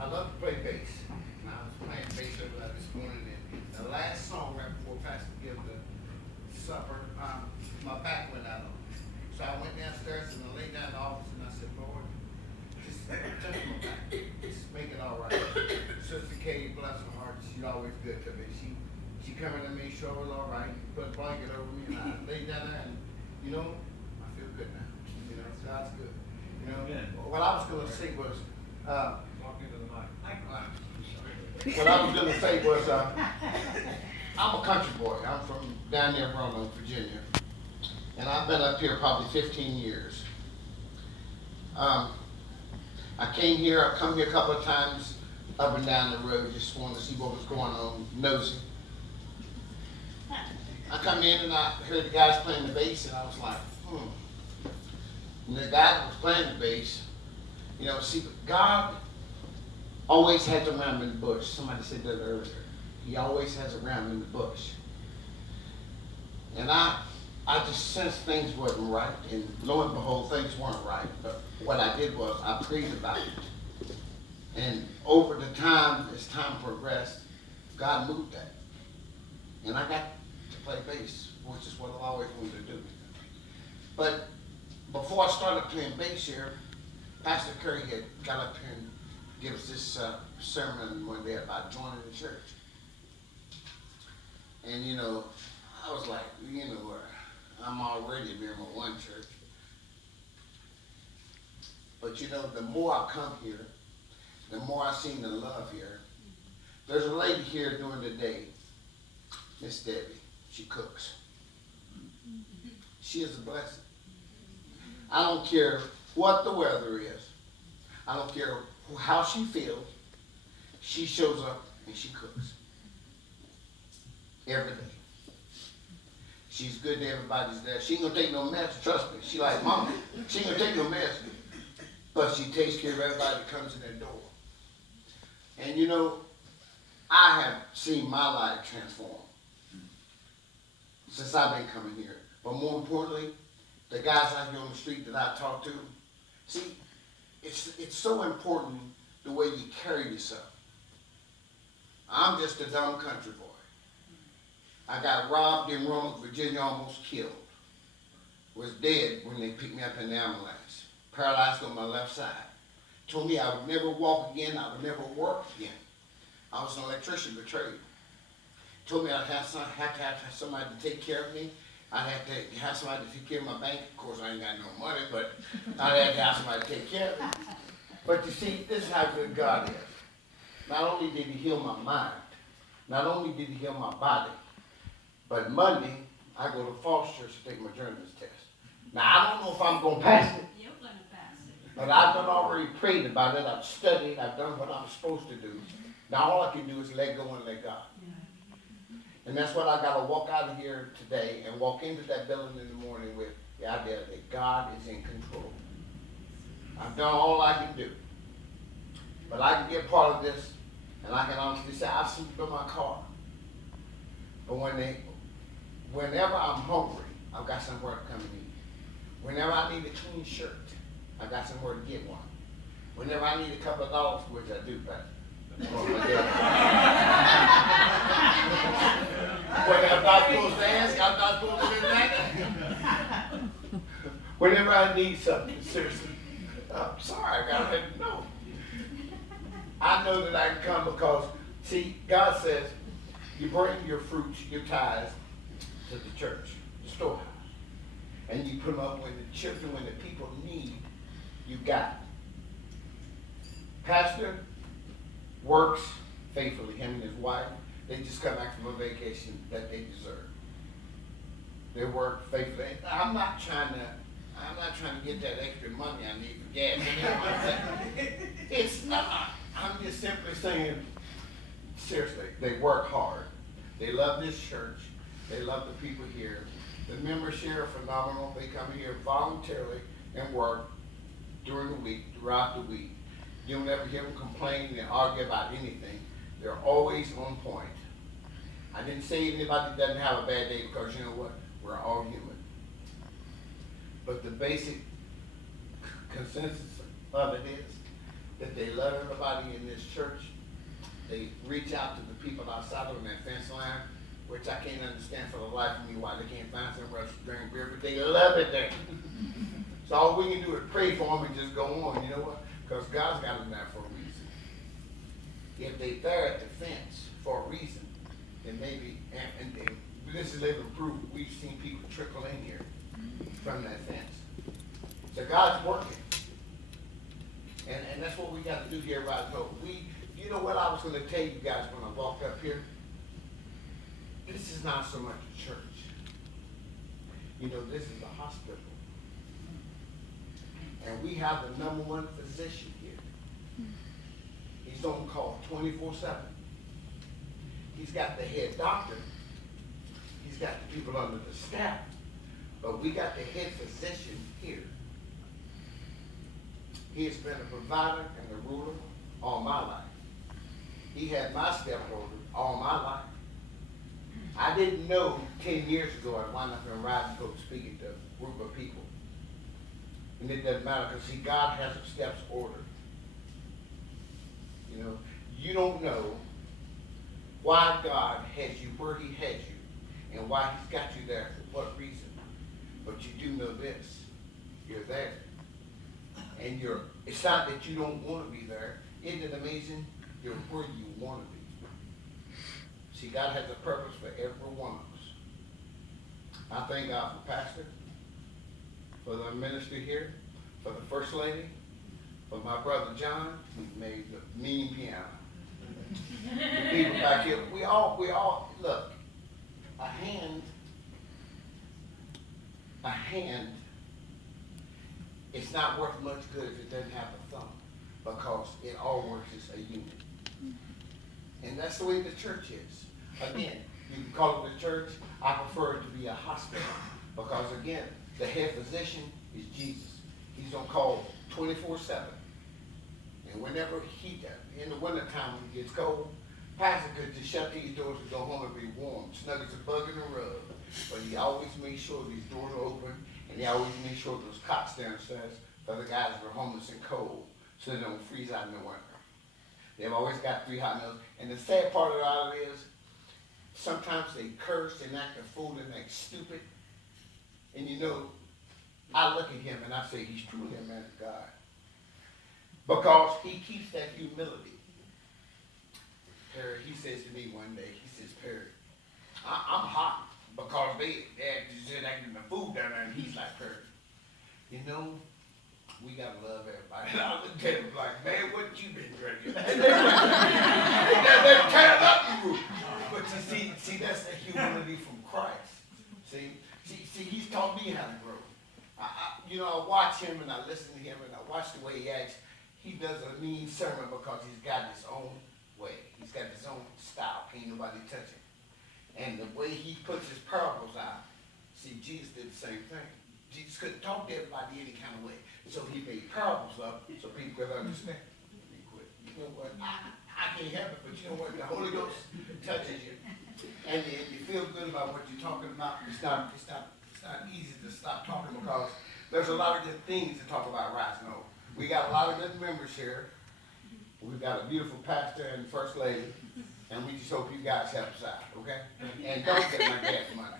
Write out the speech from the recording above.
I love to play bass. And I was playing bass over there this morning, and the last song right before Pastor gave the supper, my back went out on me. So I went downstairs and I laid down in the office and I said, Lord, just touch my back. Just make it all right. Sister Katie, bless her heart, she's always good to me. She coming to me, sure it was all right, put a blanket over me, and I laid down there, and you know, I feel good now. You know, God's good. You know, what I was going to say was, Walk into the mic. what I was going to say was, I'm a country boy. I'm from down near Roanoke, Virginia, and I've been up here probably 15 years. I came here, I've come here a couple of times up and down the road, just wanted to see what was going on, nosy. I come in and I heard the guys playing the bass, and I was like, And the guy that was playing the bass, you know, see, God always has a ram in the bush. Somebody said that earlier. He always has a ram in the bush. And I just sensed things wasn't right, and lo and behold, things weren't right. But what I did was I prayed about it. And over the time, as time progressed, God moved that. And I got to play bass, which is what I always wanted to do. But before I started playing bass here, Pastor Curry had got up here and give us this sermon one day about joining the church. And you know, I was like, you know, I'm already a member of one church. But you know, the more I come here, the more I seen the love here. There's a lady here during the day, Miss Debbie. She cooks. She is a blessing. I don't care what the weather is. I don't care how she feels. She shows up and she cooks. Every day. She's good to everybody's there. She ain't gonna take no mess, trust me. She like, Mama, she ain't gonna take no mess. But she takes care of everybody that comes in that door. And you know, I have seen my life transform since I've been coming here. But more importantly, the guys out here on the street that I talk to, see, it's so important the way you carry yourself. I'm just a dumb country boy. I got robbed in Roanoke, Virginia, almost killed. Was dead when they picked me up in the ambulance. Paralyzed on my left side. Told me I would never walk again, I would never work again. I was an electrician by trade. Told me I'd have to have somebody to take care of me. I'd have to have somebody to take care of my bank. Of course, I ain't got no money, but I'd have to have somebody to take care of me. But you see, this is how good God is. Not only did he heal my mind, not only did he heal my body, but Monday, I go to Falls Church to take my journeyman's test. Now, I don't know if I'm going to pass it. You're going to pass it. But I've done already prayed about it. I've studied. I've done what I'm supposed to do. Now all I can do is let go and let God. And that's what I got to walk out of here today and walk into that building in the morning with the idea that God is in control. I've done all I can do. But I can get part of this, and I can honestly say I sleep in my car. But whenever I'm hungry, I've got somewhere to come and eat. Whenever I need a clean shirt, I got somewhere to get one. Whenever I need a couple of dollars, which I do, Pastor. When I'm not supposed to ask, I'm not supposed to do that. Whenever I need something, seriously, I'm sorry, I gotta let you know. I know that I can come because, see, God says, you bring your fruits, your tithes to the church, the storehouse. And you put them up when the children, when the people need, you got it. Pastor works faithfully, him and his wife. They just come back from a vacation that they deserve. They work faithfully. I'm not trying to get that extra money I need for gas. You know what I'm saying? It's not. I'm just simply saying, seriously, they work hard. They love this church. They love the people here. The members here are phenomenal. They come here voluntarily and work during the week, throughout the week. You don't ever hear them complain and argue about anything. They're always on point. I didn't say anybody doesn't have a bad day because you know what? We're all human. But the basic consensus of it is that they love everybody in this church. They reach out to the people outside of that fence line, which I can't understand for the life of me why they can't find somewhere else to drink beer, but they love it there. So all we can do is pray for them and just go on. You know what? Because God's got them there for a reason. If they're there at the fence for a reason, then maybe, and this is living proof, we've seen people trickle in here from that fence. So God's working. And that's what we got to do here right now. You know what I was going to tell you guys when I walked up here? This is not so much a church. You know, this is a hospital. And we have the #1 physician here. He's on call 24/7. He's got the head doctor. He's got the people under the staff. But we got the head physician here. He has been a provider and a ruler all my life. He had my step order all my life. I didn't know 10 years ago I'd wind up in Rising Hope speaking to a group of people. And it doesn't matter because, see, God has the steps ordered. You know, you don't know why God has you where he has you and why he's got you there for what reason. But you do know this. You're there. And it's not that you don't want to be there. Isn't it amazing? You're where you want to be. See, God has a purpose for every one of us. I thank God for Pastor, for the minister here, for the First Lady, for my brother John, who made the mean piano. The people back here, we all, look, a hand, it's not worth much good if it doesn't have a thumb, because it all works as a unit. And that's the way the church is. Again, you can call it the church. I prefer it to be a hospital, because again, the head physician is Jesus. He's on call 24/7. And whenever in the wintertime when it gets cold, Pastor could just shut these doors and go home and be warm, snug as a bug in a rug. But he always makes sure these doors are open, and he always makes sure those cots downstairs for the guys that are homeless and cold, so they don't freeze out in the winter. They've always got 3 hot meals. And the sad part about it is, sometimes they curse and act a fool and act stupid. And you know, I look at him and I say, he's truly a man of God. Because he keeps that humility. Perry, he says to me one day, he says, Perry, I'm hot because they said acting the food down there, and he's like, Perry, you know, we gotta love everybody. And I look at him like, man, what you been drinking? They're tearing up the roof. But you see, that's the humility from Christ. See, he's taught me how to grow. I watch him and I listen to him and I watch the way he acts. He does a mean sermon because he's got his own way. He's got his own style. Can't nobody touch him. And the way he puts his parables out, see, Jesus did the same thing. Jesus couldn't talk to everybody any kind of way. So he made parables up so people could understand. You know what? I can't help it, but you know what? The Holy Ghost touches you. And you feel good about what you're talking about. It's not easy to stop talking because there's a lot of good things to talk about Rising Hope. We got a lot of good members here. We've got a beautiful pastor and First Lady. And we just hope you guys help us out, okay? And don't get my gas money.